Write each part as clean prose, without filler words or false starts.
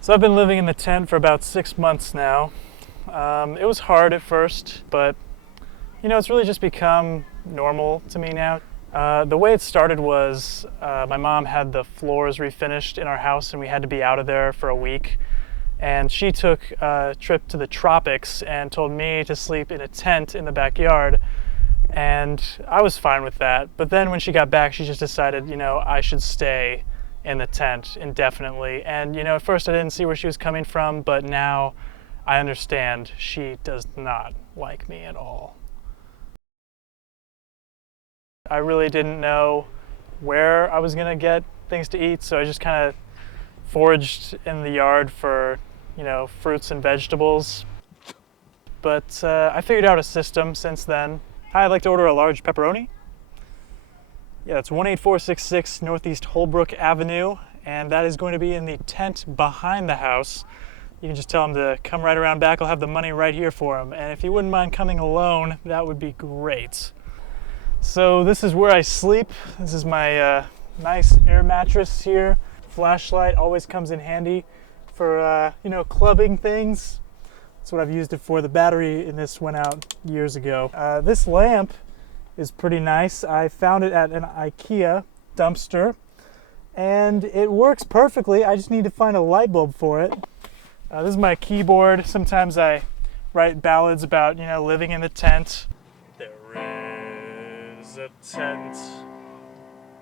So I've been living in the tent for about 6 months now. It was hard at first, but it's really just become normal to me now. The way it started was my mom had the floors refinished in our house and we had to be out of there for a week. And she took a trip to the tropics and told me to sleep in a tent in the backyard. And I was fine with that. But then when she got back, she just decided, I should stay in the tent indefinitely. And, at first I didn't see where she was coming from, but now I understand she does not like me at all. I really didn't know where I was going to get things to eat, so I just kind of foraged in the yard for, fruits and vegetables. But I figured out a system since then. I'd like to order a large pepperoni. Yeah, it's 18466 Northeast Holbrook Avenue, and that is going to be in the tent behind the house. You can just tell him to come right around back. I'll have the money right here for him. And if you wouldn't mind coming alone, that would be great. So this is where I sleep. This is my nice air mattress here. Flashlight always comes in handy for, clubbing things. That's what I've used it for. The battery in this went out years ago. This lamp is pretty nice. I found it at an IKEA dumpster and it works perfectly. I just need to find a light bulb for it. This is my keyboard. Sometimes I write ballads about, living in the tent. There is a tent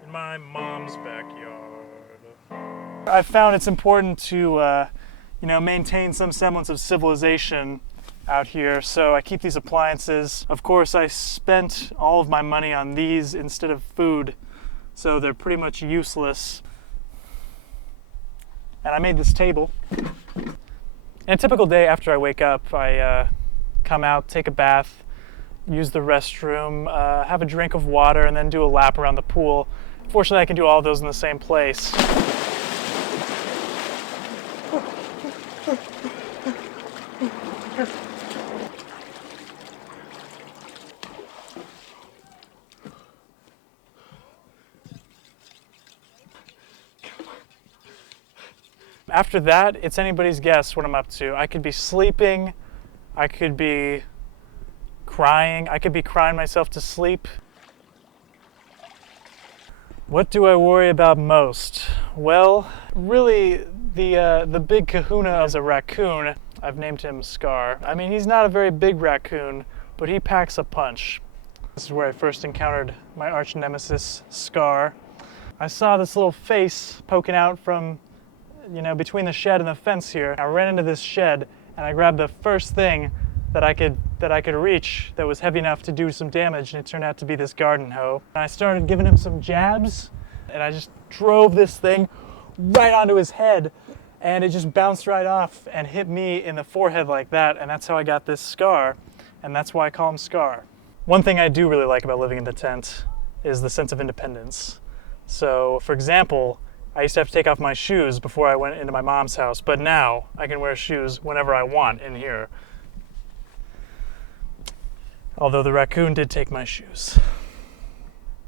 in my mom's backyard. I found it's important to, maintain some semblance of civilization out here, so I keep these appliances. Of course, I spent all of my money on these instead of food, so they're pretty much useless. And I made this table. In a typical day after I wake up, I come out, take a bath, use the restroom, have a drink of water, and then do a lap around the pool. Fortunately, I can do all of those in the same place. After that, it's anybody's guess what I'm up to. I could be sleeping, I could be crying, I could be crying myself to sleep. What do I worry about most? Well, really, the big kahuna is a raccoon. I've named him Scar. I mean, he's not a very big raccoon, but he packs a punch. This is where I first encountered my arch nemesis, Scar. I saw this little face poking out from between the shed and the fence here. I ran into this shed and I grabbed the first thing that I could reach that was heavy enough to do some damage, and it turned out to be this garden hoe. And I started giving him some jabs and I just drove this thing right onto his head and it just bounced right off and hit me in the forehead like that, and that's how I got this scar, and that's why I call him Scar. One thing I do really like about living in the tent is the sense of independence. So, for example, I used to have to take off my shoes before I went into my mom's house, but now I can wear shoes whenever I want in here. Although the raccoon did take my shoes.